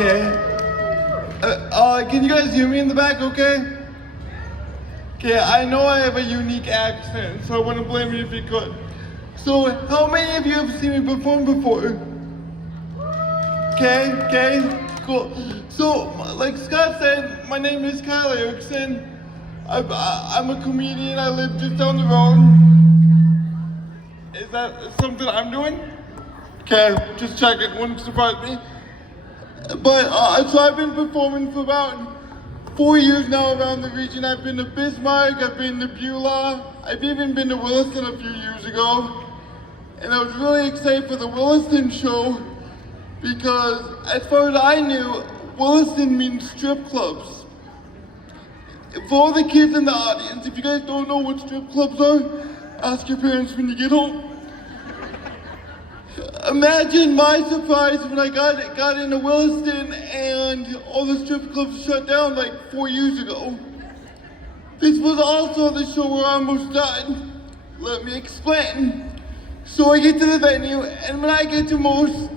Okay. Can you guys hear me in the back okay? Okay, I know I have a unique accent, so I wouldn't blame you if you could. So, how many of you have seen me perform before? Okay, cool. So, like Scott said, my name is Kyle Erickson. I'm a comedian, I live just down the road. Is that something I'm doing? Okay, just checking, wouldn't surprise me. But, so I've been performing for about 4 years now around the region. I've been to Bismarck, I've been to Beulah, I've even been to Williston a few years ago. And I was really excited for the Williston show because as far as I knew, Williston means strip clubs. For all the kids in the audience, if you guys don't know what strip clubs are, ask your parents when you get home. Imagine my surprise when I got into Williston and all the strip clubs shut down like 4 years ago. This was also the show where I almost died. Let me explain. So I get to the venue, and when I get to most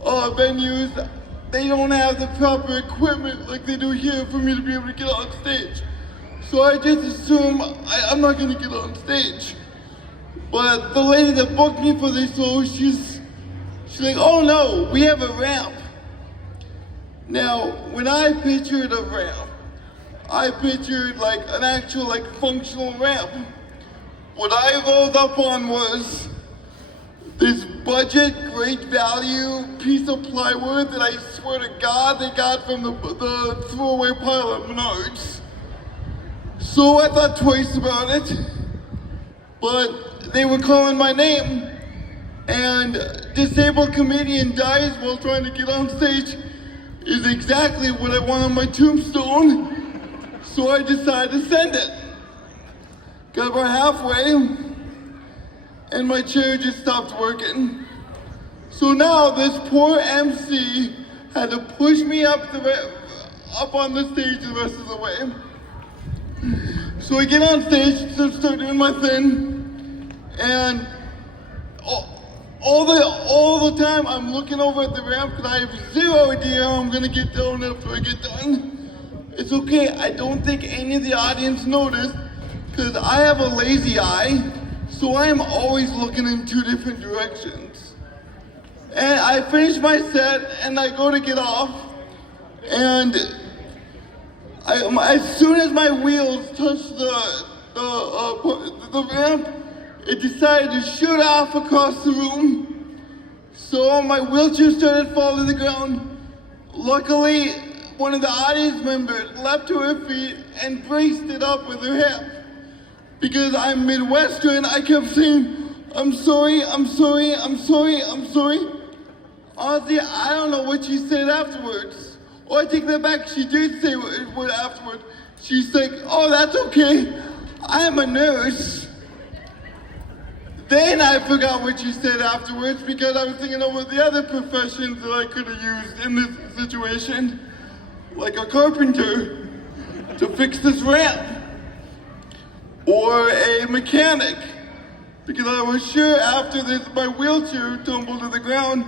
venues, they don't have the proper equipment like they do here for me to be able to get on stage. So I just assume I'm not gonna get on stage. But the lady that booked me for this show, she's like, oh no, we have a ramp. Now, when I pictured a ramp, I pictured like an actual like functional ramp. What I rolled up on was this budget, great value piece of plywood that I swear to God they got from the throwaway pile at Minot's. So I thought twice about it, but they were calling my name, and disabled comedian dies while trying to get on stage is exactly what I want on my tombstone, so I decided to send it. Got about halfway, and my chair just stopped working. So now this poor MC had to push me up on the stage the rest of the way. So I get on stage, start doing my thing, and all the time I'm looking over at the ramp because I have zero idea how I'm gonna get down after I get done. It's okay, I don't think any of the audience noticed because I have a lazy eye, so I am always looking in two different directions. And I finish my set and I go to get off, and as soon as my wheels touch the ramp, it decided to shoot off across the room. So my wheelchair started falling to the ground. Luckily, one of the audience members leapt to her feet and braced it up with her hip. Because I'm Midwestern, I kept saying, I'm sorry, I'm sorry, I'm sorry, I'm sorry. Honestly, I don't know what she said afterwards. Or I take that back, she did say what afterwards. She's like, oh, that's okay, I am a nurse. Then I forgot what she said afterwards because I was thinking over the other professions that I could have used in this situation. Like a carpenter to fix this ramp. Or a mechanic. Because I was sure after this, my wheelchair tumbled to the ground,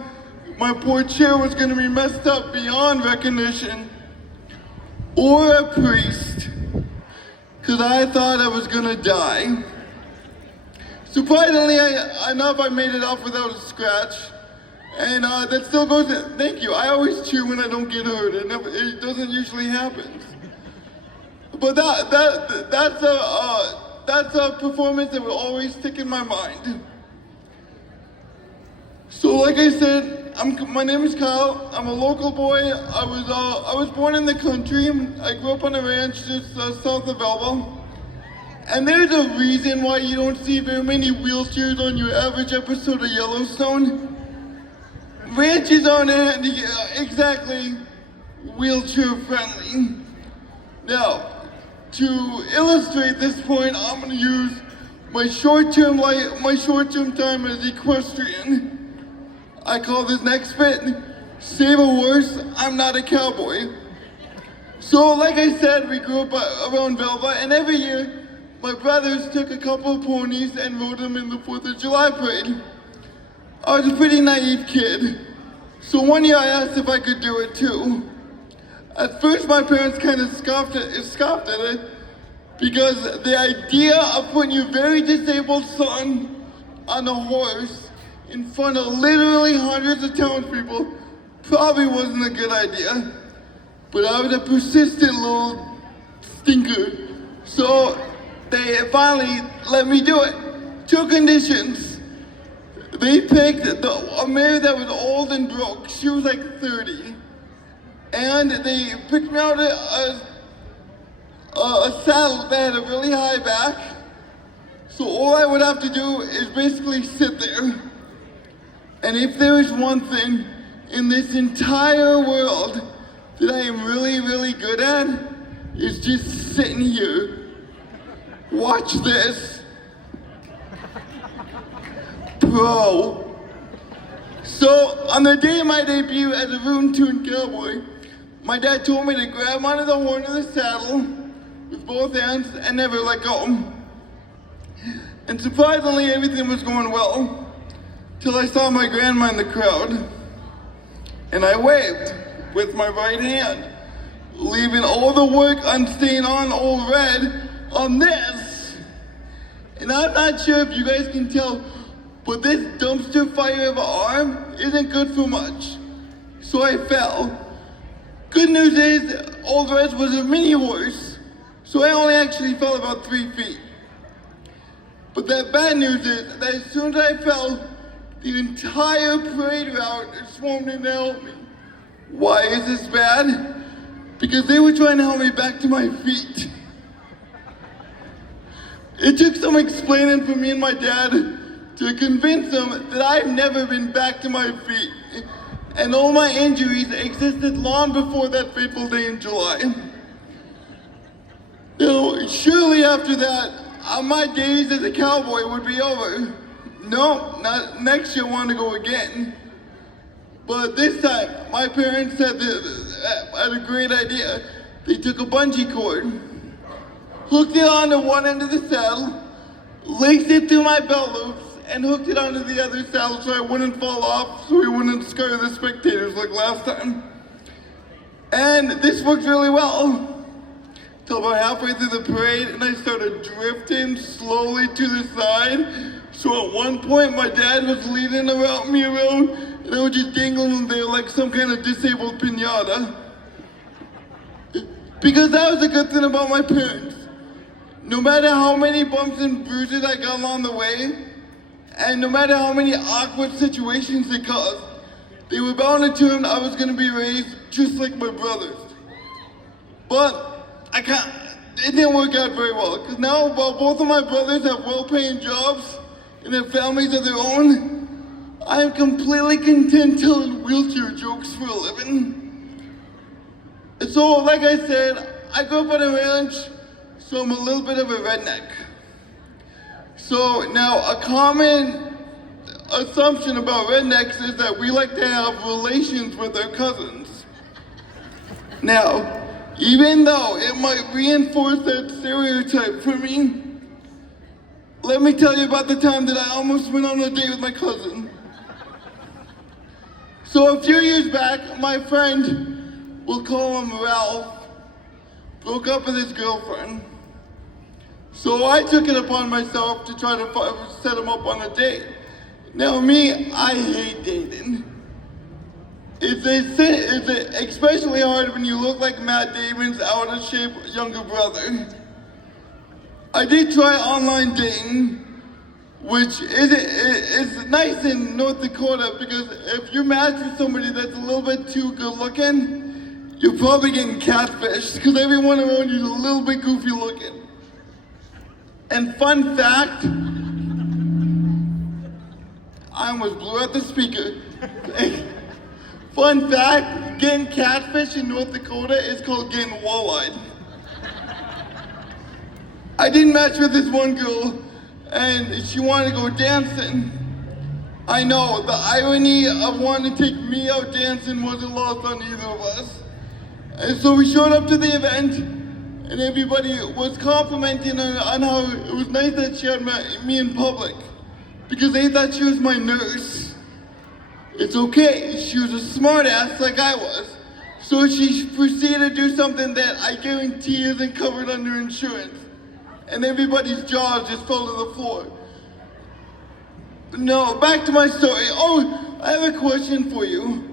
my poor chair was gonna be messed up beyond recognition. Or a priest. Because I thought I was gonna die. Surprisingly enough, I made it off without a scratch. And that still goes, thank you. I always cheer when I don't get hurt. It doesn't usually happen. But that's a performance that will always stick in my mind. So like I said, my name is Kyle. I'm a local boy. I was born in the country. I grew up on a ranch just south of Elba. And there's a reason why you don't see very many wheelchairs on your average episode of Yellowstone. Ranches aren't exactly wheelchair friendly. Now, to illustrate this point, I'm gonna use my short-term time as equestrian. I call this next bit, save a horse, I'm not a cowboy. So like I said, we grew up around Velva, and every year, my brothers took a couple of ponies and rode them in the 4th of July parade. I was a pretty naive kid. So one year I asked if I could do it too. At first my parents kind of scoffed at it because the idea of putting your very disabled son on a horse in front of literally hundreds of townspeople probably wasn't a good idea. But I was a persistent little stinker, so they finally let me do it. Two conditions. They picked a mare that was old and broke. She was like 30. And they picked me out a saddle that had a really high back. So all I would have to do is basically sit there. And if there is one thing in this entire world that I am really, really good at, is just sitting here. Watch this. Pro. So on the day of my debut as a room-tuned cowboy, my dad told me to grab onto the horn of the saddle with both hands and never let go. And surprisingly, everything was going well, till I saw my grandma in the crowd. And I waved with my right hand, leaving all the work on staying on Old Red on this. And I'm not sure if you guys can tell, but this dumpster fire of an arm isn't good for much. So I fell. Good news is, Old Red was a mini horse, so I only actually fell about 3 feet. But that bad news is that as soon as I fell, the entire parade route swarmed in to help me. Why is this bad? Because they were trying to help me back to my feet. It took some explaining for me and my dad to convince them that I've never been back to my feet. And all my injuries existed long before that fateful day in July. Now, surely after that, my days as a cowboy would be over. No, not next year I want to go again. But this time, my parents said that I had a great idea. They took a bungee cord, hooked it onto one end of the saddle, laced it through my belt loops, and hooked it onto the other saddle so I wouldn't fall off, so we wouldn't scare the spectators like last time. And this worked really well. Till about halfway through the parade, and I started drifting slowly to the side. So at one point, my dad was leading me around, and I was just dangling there like some kind of disabled piñata. Because that was the good thing about my parents. No matter how many bumps and bruises I got along the way, and no matter how many awkward situations they caused, they were bound and determined I was going to be raised just like my brothers. But it didn't work out very well, because now while both of my brothers have well-paying jobs and have families of their own, I am completely content telling wheelchair jokes for a living. And so, like I said, I grew up on a ranch, so I'm a little bit of a redneck. So now, a common assumption about rednecks is that we like to have relations with our cousins. Now, even though it might reinforce that stereotype for me, let me tell you about the time that I almost went on a date with my cousin. So a few years back, my friend, we'll call him Ralph, broke up with his girlfriend. So I took it upon myself to try to set him up on a date. Now me, I hate dating. It's especially hard when you look like Matt Damon's out of shape younger brother. I did try online dating, which is nice in North Dakota because if you match with somebody that's a little bit too good looking, you're probably getting catfished because everyone around you is a little bit goofy looking. And fun fact, I almost blew out the speaker. Fun fact, getting catfish in North Dakota is called getting walleyed. I did match with this one girl, and she wanted to go dancing. I know, the irony of wanting to take me out dancing wasn't lost on either of us. And so we showed up to the event, and everybody was complimenting on how it was nice that she had me in public, because they thought she was my nurse. It's okay, she was a smart ass like I was. So she proceeded to do something that I guarantee isn't covered under insurance. And everybody's jaws just fell to the floor. No, back to my story. Oh, I have a question for you.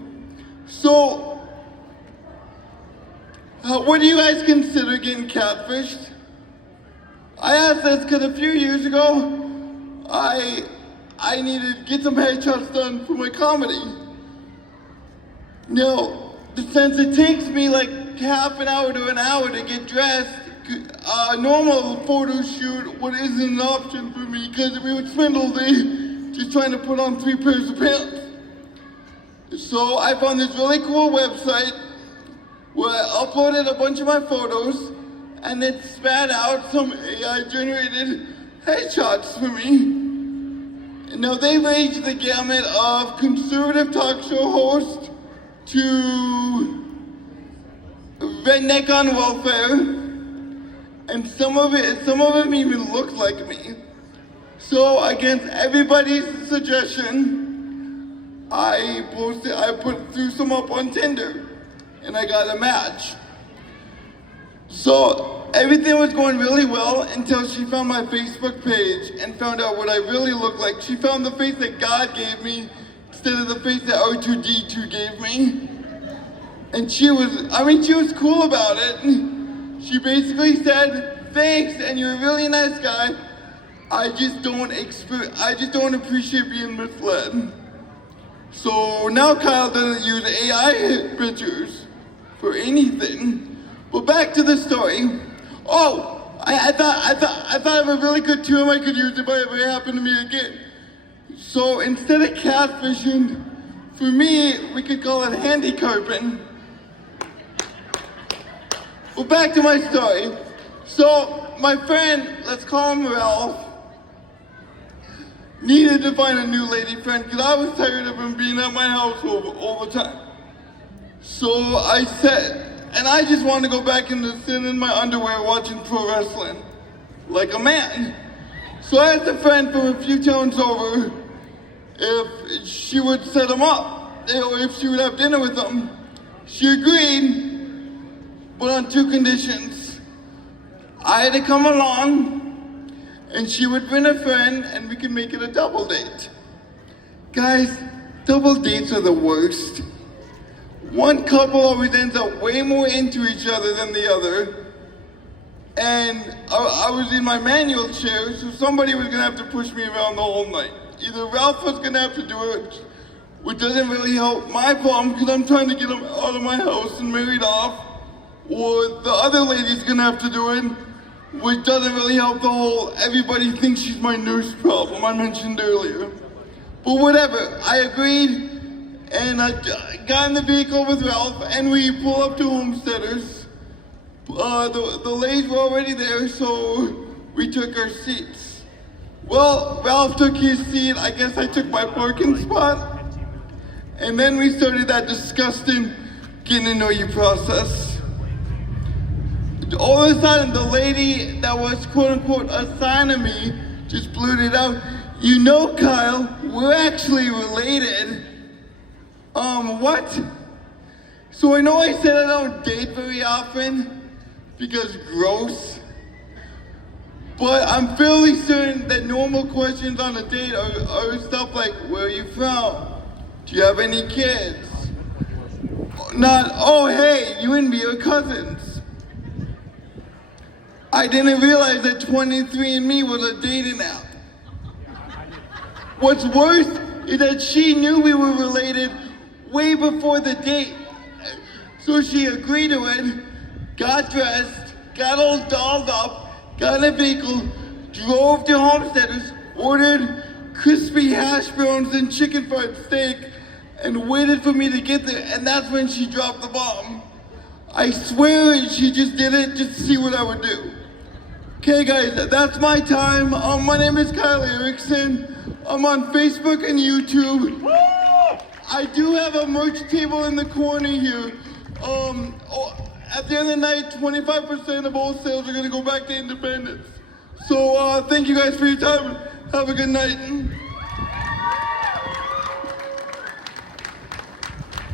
So, what do you guys consider getting catfished? I asked this because a few years ago, I needed to get some headshots done for my comedy. Now, since it takes me like half an hour to an hour to get dressed, a normal photo shoot isn't an option for me because we would spend all day just trying to put on 3 pairs of pants. So I found this really cool website where I uploaded a bunch of my photos and it spat out some AI generated headshots for me. Now they range the gamut of conservative talk show host to redneck on welfare, and some of them even look like me. So against everybody's suggestion, I threw some up on Tinder, and I got a match. So everything was going really well until she found my Facebook page and found out what I really look like. She found the face that God gave me instead of the face that R2D2 gave me. And she was cool about it. She basically said, "Thanks, and you're a really nice guy. I just don't appreciate being misled." So now Kyle doesn't use AI pictures for anything. But back to the story. Oh, I thought of a really good term I could use if it ever happened to me again. So instead of catfishing, for me, we could call it handicarping. Well, back to my story. So my friend, let's call him Ralph, needed to find a new lady friend because I was tired of him being at my house all the time. So I said, and I just wanted to go back and sit in my underwear watching pro wrestling, like a man. So I asked a friend from a few towns over if she would set him up, or if she would have dinner with him. She agreed, but on 2 conditions. I had to come along, and she would bring a friend, and we could make it a double date. Guys, double dates are the worst. One couple always ends up way more into each other than the other. And I was in my manual chair, so somebody was gonna have to push me around the whole night. Either Ralph was gonna have to do it, which doesn't really help my problem because I'm trying to get him out of my house and married off, or the other lady's gonna have to do it, which doesn't really help the whole everybody thinks she's my nurse problem I mentioned earlier. But whatever, I agreed. And I got in the vehicle with Ralph, and we pull up to Homesteaders. The ladies were already there, so we took our seats. Well, Ralph took his seat, I guess I took my parking spot. And then we started that disgusting getting to know you process. All of a sudden, the lady that was quote unquote assigning me just blurted out, "You know, Kyle, we're actually related." What? So I know I said I don't date very often because gross, but I'm fairly certain that normal questions on a date are stuff like, where are you from? Do you have any kids? Not, oh hey, you and me are cousins. I didn't realize that 23andMe was a dating app. What's worse is that she knew we were related way before the date. So she agreed to it, got dressed, got all dolled up, got in a vehicle, drove to Homesteaders, ordered crispy hash browns and chicken fried steak, and waited for me to get there, and that's when she dropped the bomb. I swear she just did it just to see what I would do. Okay guys, that's my time. My name is Kyle Erickson. I'm on Facebook and YouTube. I do have a merch table in the corner here. At the end of the night, 25% of all sales are gonna go back to independents. So thank you guys for your time. Have a good night.